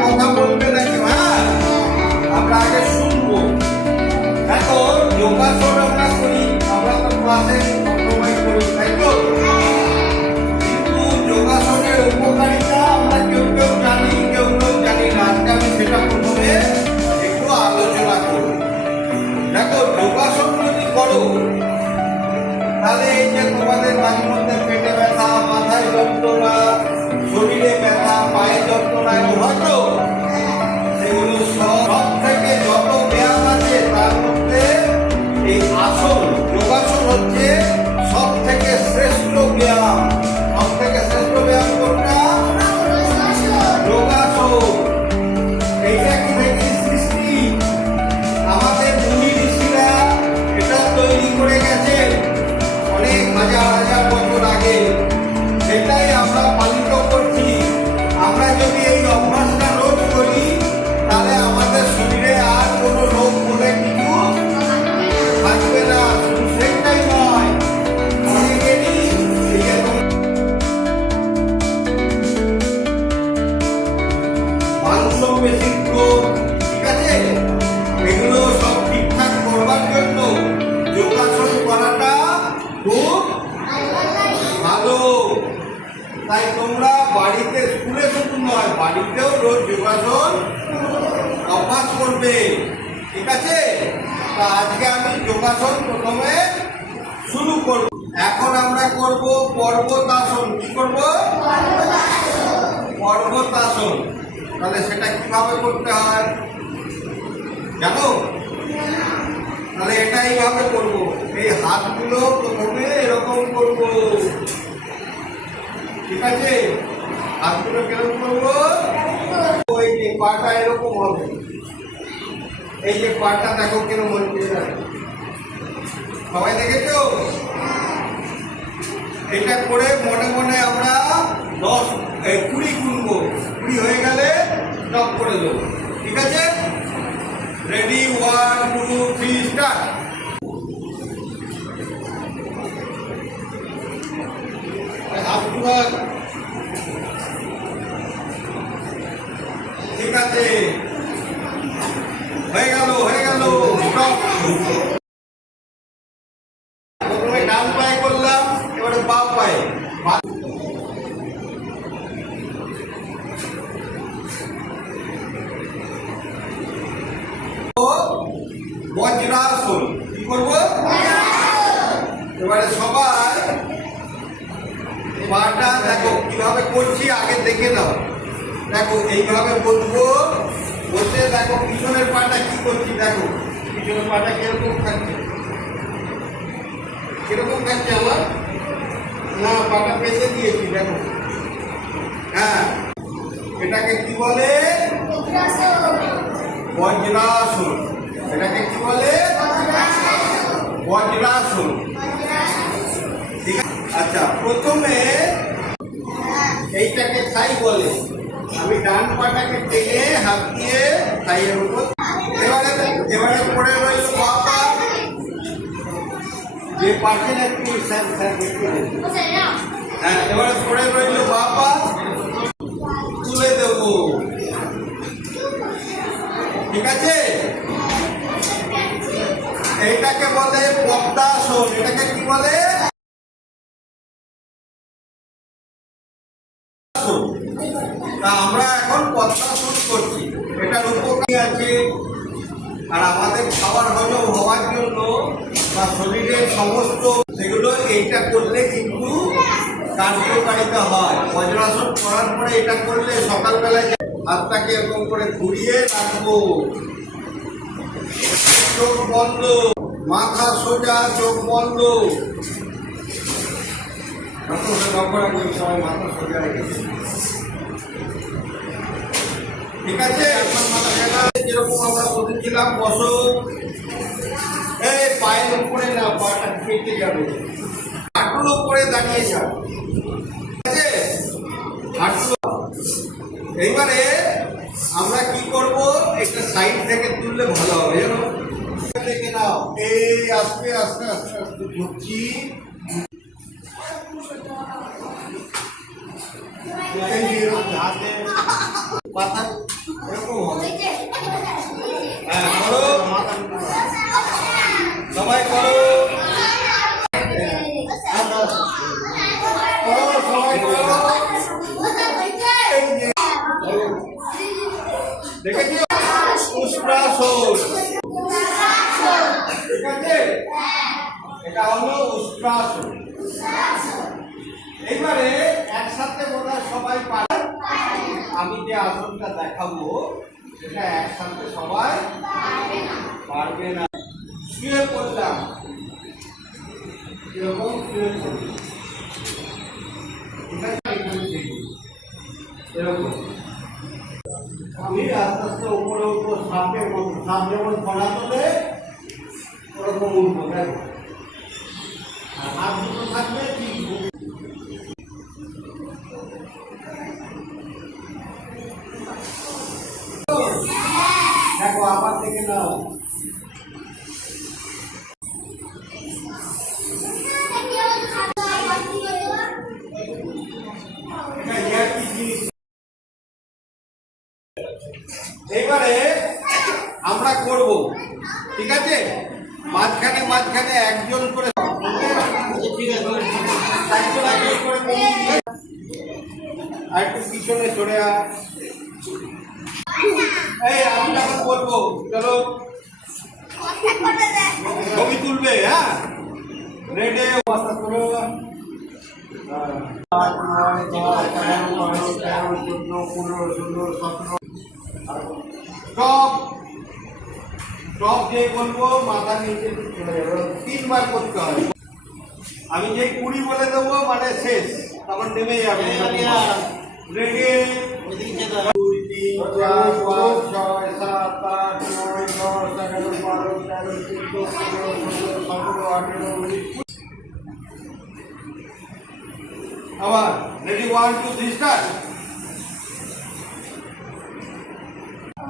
কথা বলবে না কেউ। হ্যাঁ, আমরা আগে শুনবো। দেখো, যোগাসন আমরা করি, আমরা তো ক্লাসে সবসময় করি, তাই তো? কিন্তু যোগাসনের উপকারিতা আমরা কেউ কেউ জানি, কেউ কেউ জানি না। আজকে আমি সেটা প্রথমে একটু আলোচনা করব। দেখো, যোগাসন যদি করো তাহলে এই যে তোমাদের মাঝে মধ্যে পেটে ব্যথা, মাথায় যন্ত্রণা, শরীরে ব্যথা, পায়ে যন্ত্রণা হয় তো, সেগুলো সব থেকে যত ব্যায়াম আছে তার মধ্যে এই আসন, যোগাসন হচ্ছে সব থেকে শ্রেষ্ঠ ব্যায়াম। সব থেকে শ্রেষ্ঠ ব্যায়াম কোনটা? যোগাসন। এইটা কি থেকে সৃষ্টি? আমাদের মুনি ঋষিরা এটা তৈরি করে গেছে অনেক হাজার হাজার বছর আগে। সেটাই আমরা পালিত করছি। আমরা যদি এই অভ্যাসটা রোজ করি তাহলে আমাদের শরীরে আর কোনো রোগ বলে কিছু থাকবে না। শুধু সেটাই নয়, অনেকেরই মাংসপেশির রোগ, ঠিক আছে, এগুলো সব ঠিকঠাক করবার জন্য যোগাসন করাটা খুব ভালো। তাই তোমরা বাড়িতে, স্কুলে শুধু নয়, বাড়িতেও রোজ যোগাসন অভ্যাস করবে, ঠিক আছে? তা আজকে আমি যোগাসন প্রথমে শুরু করব। এখন আমরা করব পর্বতাসন। কি করব? পর্বতাসন। তাহলে সেটা কিভাবে করতে হয় জানো? তাহলে এটা এইভাবে করব। এই হাতগুলো প্রথমে এরকম করব, ঠিক আছে? হাতগুলো কিরকম করবো? ওই যে পাটা এরকম হবে। এই যে পাটা দেখো কিরকম হচ্ছে, সবাই দেখেছো? এটা করে মনে মনে আমরা 20 গুনবো। 20 হয়ে গেলে স্টপ করে দেবো, ঠিক আছে? Ready, 1 2 3 start. ঠিক আছে, হয়ে গেল, হয়ে গেল। প্রথমে ডান পায়ে করলাম, এবারে বাম পায়ে। বজ্রাসন। কি করবো? এবারে সবাই পাটা দেখো কিভাবে করছি, আগে দেখে নাও। দেখো এইভাবে বসবো, বসে দেখো পিছনের পাটা কি করছি। দেখো পিছনের পাটা কিরকম থাকছে, কিরকম থাকছে আমার। না, পাটা পেঁচে দিয়েছি, দেখো। হ্যাঁ, এটাকে কি বলে? বজ্রাসন। এটাকে কি বলে? বজ্রাসন। ঠিক আছে? আচ্ছা, প্রথমে এইটাকে থাই বলে। আমি ডান পাটাকে টেনে হাত দিয়ে থাইয়ের উপর, এবারে পড়ে রইল বাঁ পা। যে পাশের একটু হ্যাঁ, এবারে পড়ে রইল বাঁ পা, তুলে দেব, ঠিক আছে? এইটাকে বলে পদ্মাসন। এটাকে কি বলে? আমরা এখন পদ্মাসন করছি। এটার উপকারী আছে। আর আমাদের খাবার হজম হওয়ার জন্য বা শরীরের সমস্ত সেগুলো এইটা করলে কিন্তু কার্যকারিতা হয়। বজ্রাসন করার পরে এটা করলে সকালবেলায় হাতটাকে এরকম করে ঘুরিয়ে রাখবো, চোখ বন্ধ, মাথা সোজা, চোখ বন্ধ। সবাই মাথা সোজা রেখেছে, ঠিক আছে? যেরকম আমরা বসেছিলাম, বসো। এই পায়ের উপরে না, পাটা কেটে যাবে। হাঁটুর উপরে দাঁড়িয়ে যাও, ঠিক আছে? হাঁটু। এইবারে আমরা কি করব? একটা সাইড থেকে তুললে ভালো হবে, জানো? দেখে নাও, এই আস্তে আস্তে আস্তে আস্তে ঘুরছি। মাথা এরকম হবে। হ্যাঁ করো, সবাই করো, করো সবাই করো। দেখেছো উষ্ট্রাসন, ঠিক আছে, এটা হলো উষ্ট্রাসন। এইবারে একসাথে বোধহয় সবাই পারে। আমি যে আসনটা দেখাবো সেটা একসাথে সবাই পারবে না। শুয়ে পড়লাম, এরকম শুয়ে পড়ি, এরকম আমি আস্তে আস্তে উপরে উঠবো, সাপের মতো। সাপ যেমন ফলা তোলে ওরকম উঠবো, দেখো। আর হাত দুটো থাকবে ঠিক। দেখো আবার থেকে নাও, এইবারে আমরা করব, ঠিক আছে। মাঝখানে মাঝখানে একজন করে, ঠিক আছে, আর একটু পিছনে সরে আয়। এই আমি যখন বলবো চলো ছবি তুলবে, হ্যাঁ রেডে অবস্থা করো। 8, 9, 10, 11, 12, 13, 14, 15, 16, 17। সব সব যে বলবো মাথা নিচে চলে যাবে, 3 বার করতে হবে। আমি যে 20 বলে দেবো মানে শেষ, তখন নেমে যাবে। রেডি, 2, 3, 4, 5, 6, 7, 8, 9, 10, 11, 12, 13, 14, 15, 16, 17, 18, 19। আবার রেডি, 1, 2, 3 স্টার্ট।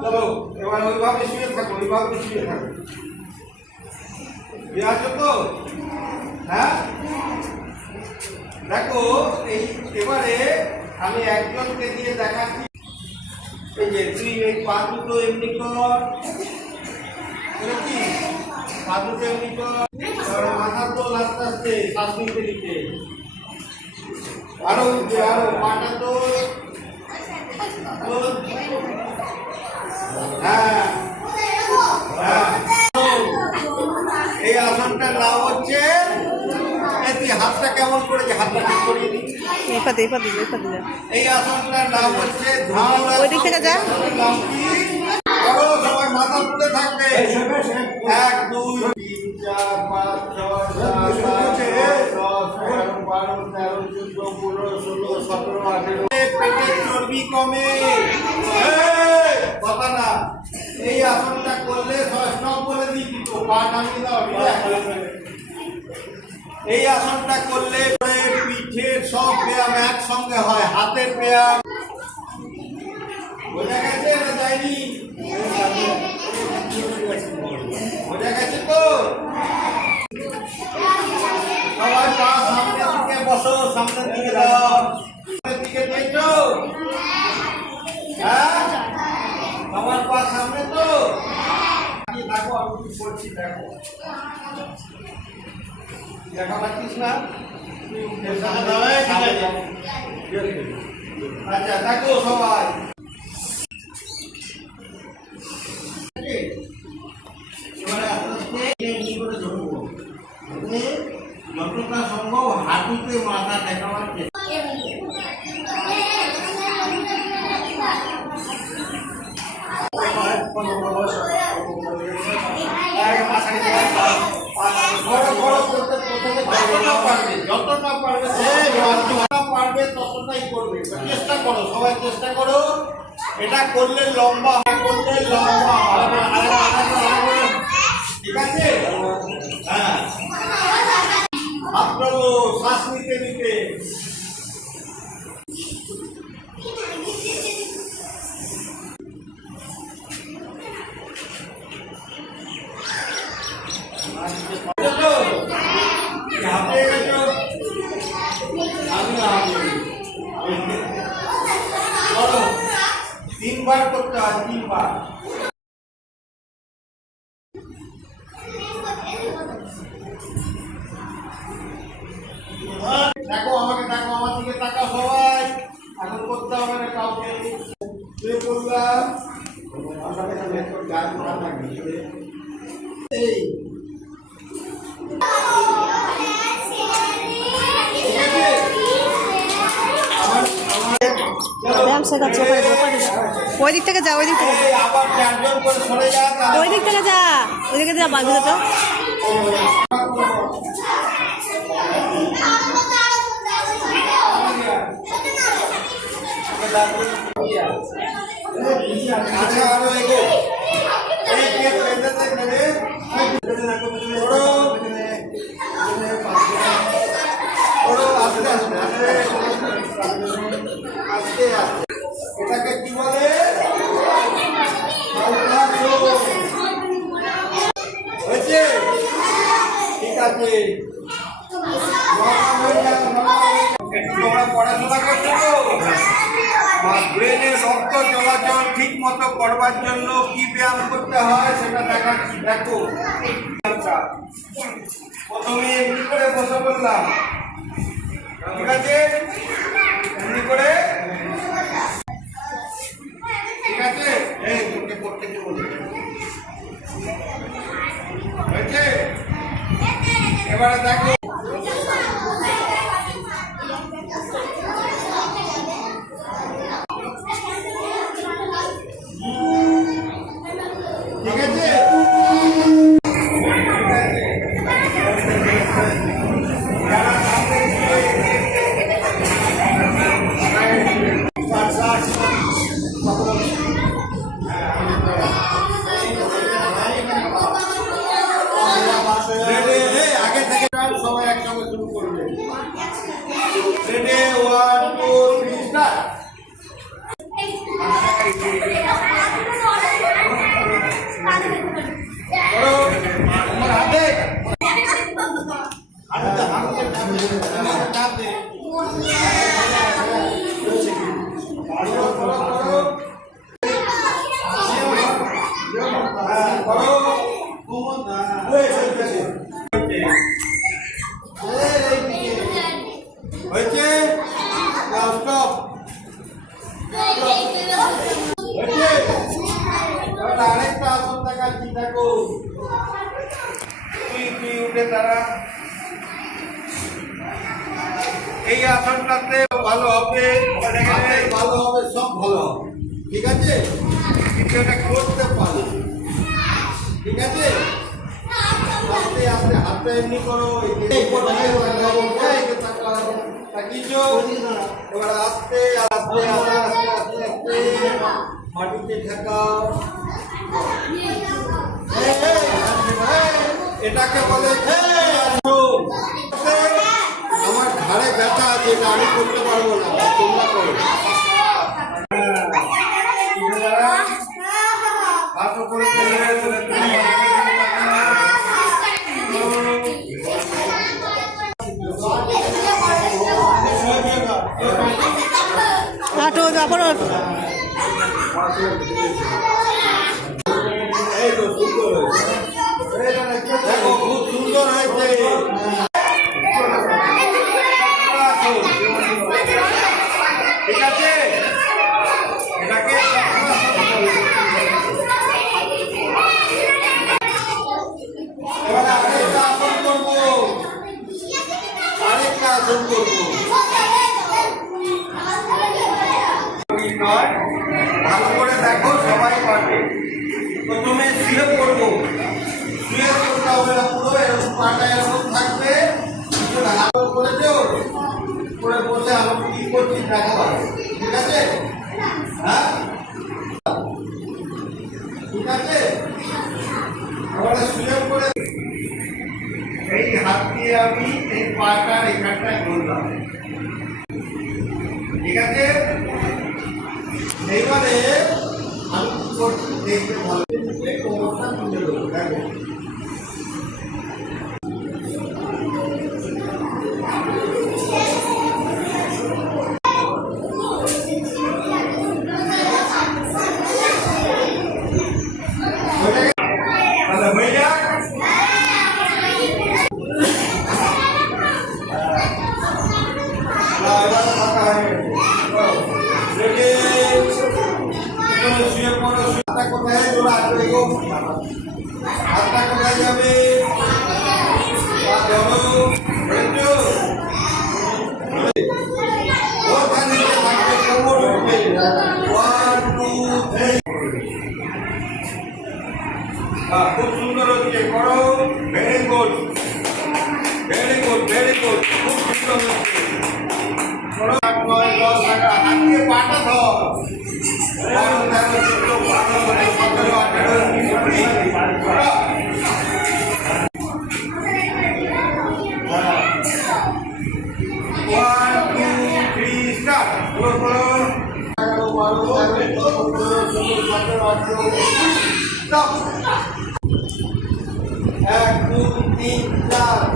চলো এবার ওইভাবে শুয়ে থাকো, ওইভাবে শুয়ে থাকো। ঠিক আছে তো? হ্যাঁ দেখো, এই এবারে আমি একজনকে দিয়ে দেখাচ্ছি। এই যে তুই এই পা দুটো এমনি কর, কি পা দুটো এমনি কর, মাথা তো আস্তে আস্তে শ্বাস নিতে নিতে, আরো আরো পাটা তো, হ্যাঁ হ্যাঁ। এই আসনটার নাম হচ্ছে, তুই হাতটা কেমন করেছে, হাতটা ঠিক করিয়ে দিই। এই আসনটার নাম হচ্ছে সবাই মাথা তুলে থাকবে। 1, 2, 3, 4, 5, 6, 7, 8, 9, 10, 11, 12, 13, 14, 15, 16, 17, 18। পেটের চর্বি কমে, কথা না। এই আসনটা করলে স্টপ বলে দিই, কিন্তু পা নামিয়ে দাও। এই আসনটা করলে পিঠের সব ব্যায়াম একসঙ্গে হয়, হাতের ব্যায়াম। বোঝা গেছে না যায়নি? বোঝা গেছে তো? সবাই পা সামনের দিকে বসো, সামনের দিকে দাও, সামনের দিকে দেখো। হ্যাঁ আমার পা সামনে তো দেখো, আমি কি করছি দেখো, দেখা পাচ্ছিস না? আচ্ছা দেখো সবাই, এবারে আস্তে ধরবো, যতটা সম্ভব হাঁটুতে মাথা ঠেকাবার যতটা পারবে ততটাই করবে, চেষ্টা করো, সবাই চেষ্টা করো। এটা করলে লম্বা, করলে লম্বা হবে, ঠিক আছে? হ্যাঁ হাত তোলো, শ্বাস নিতে নিতে। 3বার করতে হয়, 3বার। দেখো আমাকে, দেখো আমার দিকে তাকাও সবাই। এখন করতে হবে না কাউকে। শুয়ে পড়লাম, আমার সাথে গান করা থাকবে। এই ব্যায়াম শেখাচ্ছে ওই দিক থেকে যা, ওই দিক থেকে আবার 4 জন করে সরে যা, ওই দিক থেকে যা, ওই দিকে যা, বাঁধবে তো। আচ্ছা আরো এগো। এই কে পেছনে নেবে, ওড়ো আস্তে আস্তে আস্তে আস্তে আস্তে। এটাকে কি বলে? হয়েছে? ঠিক আছে, তোমরা পড়াশোনা করছো তো? ব্রেনের রক্ত চলাচল ঠিক মতো করবার জন্য কি ব্যায়াম করতে হয় সেটা দেখাচ্ছি। দেখো, প্রথমে এমনি করে বসে বললাম, ঠিক আছে? এমনি করে, ঠিক আছে? এই তোকে করতে কি বলছি, হয়েছে? এবারে দেখো, ঠিক আছে? আগে থেকে সবাই একসঙ্গে শুরু করবে। Ready, 1 2 3 start. করো তোমার হাতে হয়েছে। আরেকটা আসন দেখাচ্ছি, দেখো তুই উঠে দাঁড়া। এই আসনটাতে ভালো হবে, ভালো হবে, সব ভালো হবে, ঠিক আছে? কিন্তু এটা করতে পারো, ঠিক আছে? আস্তে আস্তে হাতটা এমনি করো, এবার আস্তে আস্তে আস্তে আস্তে আস্তে আস্তে মাটিতে ঠেকাও। এটাকে বলে আমার ঘাড়ে ব্যথা আছে, এটা আমি করতে পারবো না, তোমরা করো। হাত উপরে হাঁটো, তারপর দেখো খুব সুন্দর হয়েছে। ঠিক আছে, এটাকে এবার আরেকটা আসন করবো, আরেকটা আসন করবো। ভালো করে দেখো, সবাই পারবে। প্রথমে শুয়ে পড়বো, শুয়ে পড়তে হবে না, পুরো এরকম পাটা এরকম থাকবে, হাত করেছো করে বসে আমি কি করছি দেখা, ঠিক আছে? হ্যাঁ, ঠিক আছে? আমরা শুয়ে পড়ে এই হাত দিয়ে আমি এই পাটার এখানটায় করলাম, ঠিক আছে? এইবারে আমি কি করছি দেখতে ভালো, কোমরটা তুলে দেবো, দেখো পড়ো হাতটা কোথায় জোড়া এগো হাতটা কোথায় যাবে ধরো ধরেছো ওখানে থাকবে কোমর উঠবে 1 2 3 খুব সুন্দর হচ্ছে করো very good very good very good খুব সুন্দর হচ্ছে করো 8 9 10 11 হাত দিয়ে পাটা ধর 12 13 14 15 17 18 1 2 3 স্টার্ট করো করো 11 12 13 14 15 17 18 স্টপ 1 2 3 4